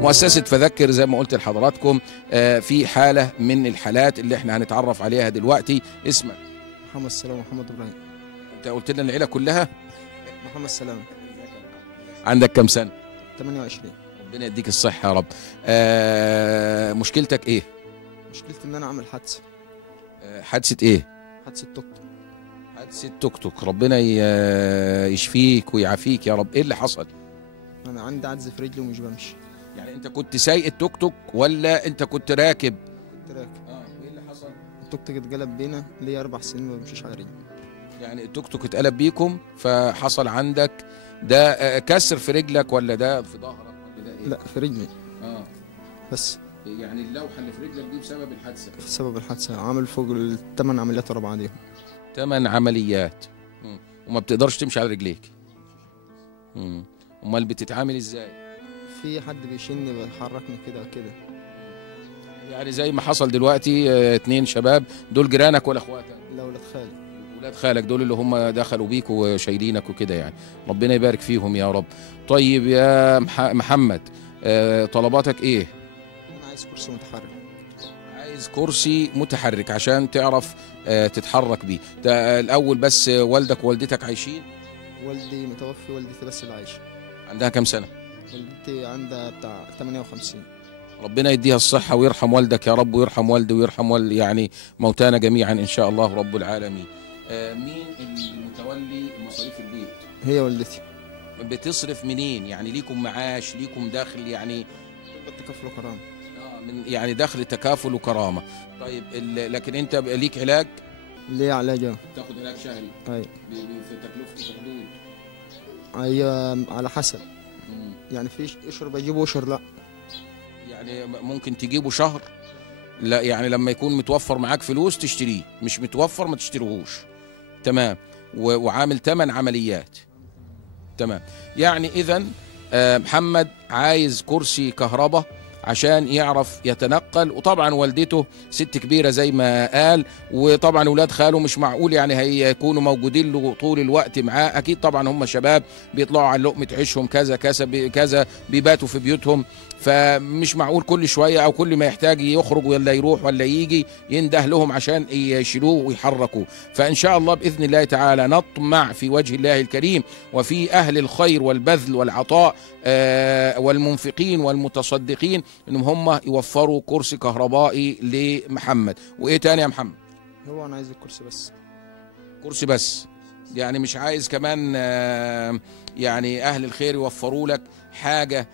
مؤسسة فذكر زي ما قلت لحضراتكم في حالة من الحالات اللي احنا هنتعرف عليها دلوقتي. اسمك؟ محمد سلام. محمد ابراهيم. انت قلت لنا العيلة كلها؟ محمد سلام. عندك كم سنة؟ 28. ربنا يديك الصحة يا رب. مشكلتك ايه؟ مشكلتي ان انا اعمل حادثة. حادثة ايه؟ حادثة توك توك. حادثة توك توك. ربنا يشفيك ويعافيك يا رب. ايه اللي حصل؟ انا عندي عجز في رجلي ومش بمشي. يعني انت كنت سايق التوك توك ولا انت كنت راكب؟ كنت راكب. وايه اللي حصل؟ التوك توك اتقلب بينا، ليا 4 سنين ما بمشيش على رجلي. يعني التوك توك اتقلب بيكم فحصل عندك ده كسر في رجلك ولا ده في ظهرك ولا ده ايه؟ لا، في رجلي. بس. يعني اللوحة اللي في رجلك دي بسبب الحادثة؟ بسبب الحادثة. عامل فوق ال8 عمليات ورا بعضيهم. 8 عمليات. وما بتقدرش تمشي على رجليك. امال بتتعامل ازاي؟ في حد بيشيلني بيحركني كده كده. يعني زي ما حصل دلوقتي 2 شباب. دول جيرانك ولا اخواتك؟ لا، ولاد خالي. ولاد خالك دول اللي هم دخلوا بيك وشايلينك وكده يعني. ربنا يبارك فيهم يا رب. طيب يا محمد، طلباتك ايه؟ انا عايز كرسي متحرك. عايز كرسي متحرك عشان تعرف تتحرك بيه. ده الاول بس والدك ووالدتك عايشين؟ والدي متوفي، والدتي بس اللي عايشه. عندها كام سنة؟ والدتي عندها بتاع 58. ربنا يديها الصحة ويرحم والدك يا رب، ويرحم والدي ويرحم يعني موتانا جميعا إن شاء الله رب العالمين. مين المتولي مصاريف البيت؟ هي والدتي. بتصرف منين؟ يعني ليكم معاش، ليكم دخل يعني؟ بالتكافل وكرامة. من يعني دخل تكافل وكرامة. طيب لكن أنت ليك علاج؟ ليه علاج. تاخد علاج شهري؟ أيوة. في تكلفته حدود؟ أيوة، على حسب. يعني في اشهر بجيبه واشهر لا. يعني ممكن تجيبه شهر، لا يعني لما يكون متوفر معاك فلوس تشتريه، مش متوفر ما تشتريهوش. تمام. وعامل 8 عمليات. تمام. يعني إذن محمد عايز كرسي كهرباء عشان يعرف يتنقل، وطبعا والدته ست كبيرة زي ما قال، وطبعا ولاد خاله مش معقول يعني هيكونوا موجودين له طول الوقت معاه. اكيد طبعا هم شباب بيطلعوا على لقمة عيشهم، كذا كذا كذا، بيباتوا في بيوتهم، فمش معقول كل شوية او كل ما يحتاج يخرج ولا يروح ولا يجي ينده لهم عشان يشيلوه ويحركوه. فان شاء الله باذن الله تعالى نطمع في وجه الله الكريم وفي اهل الخير والبذل والعطاء والمنفقين والمتصدقين انهم هم يوفروا كرسي كهربائي لمحمد. وايه تاني يا محمد؟ هو انا عايز الكرسي بس. كرسي بس؟ يعني مش عايز كمان يعني اهل الخير يوفروا لك حاجه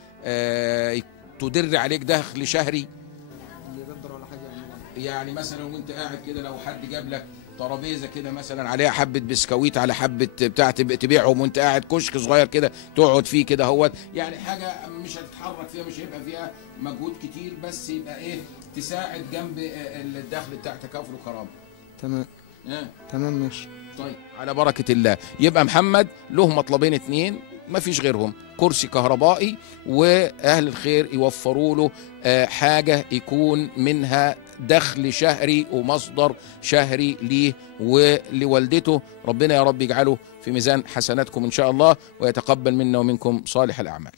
تدر عليك دخل شهري؟ اللي يقدر ولا حاجه يعملها. يعني مثلا وانت قاعد كده لو حد جاب لك ترابيزه كده مثلا عليها حبه بسكويت على حبه بتاع تبيعهم، وانت قاعد كشك صغير كده تقعد فيه كده، هو يعني حاجه مش هتتحرك فيها، مش هيبقى فيها مجهود كتير، بس يبقى ايه تساعد جنب الدخل بتاع تكافل وكرامه. تمام. تمام ماشي. طيب على بركه الله. يبقى محمد له مطلبين 2 ما فيش غيرهم، كرسي كهربائي واهل الخير يوفروا له حاجه يكون منها دخل شهري ومصدر شهري ليه ولوالدته. ربنا يا رب يجعله في ميزان حسناتكم ان شاء الله، ويتقبل منا ومنكم صالح الاعمال.